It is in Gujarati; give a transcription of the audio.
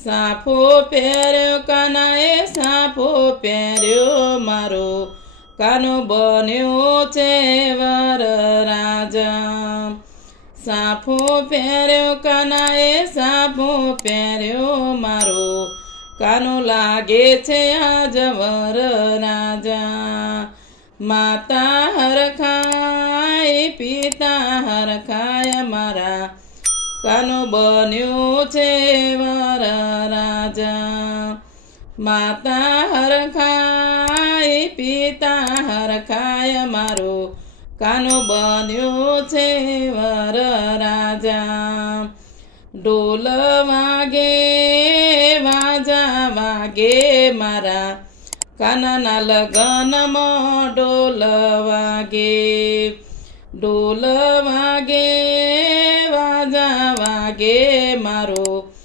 સાફો પહેર્યો કાનાએ સાફો પહેર્યો મારો કાનો બન્યો છે વર રાજા સાફો પહેર્યો કાનાએ સાફો પહેર્યો મારો કાનો લાગે છે આજ વર રાજા માતા હરખાય પિતા હરખાય મારા કાનો બન્યો છે વર રાજા માતા હરખાય પિતા હરખાય મારો કાનો બન્યો છે વર રાજા ઢોલ વાગે વાજા વાગે મારા કાનાના લગનમાં ઢોલ વાગે ઢોલ વાગે વાજા વાગે મારો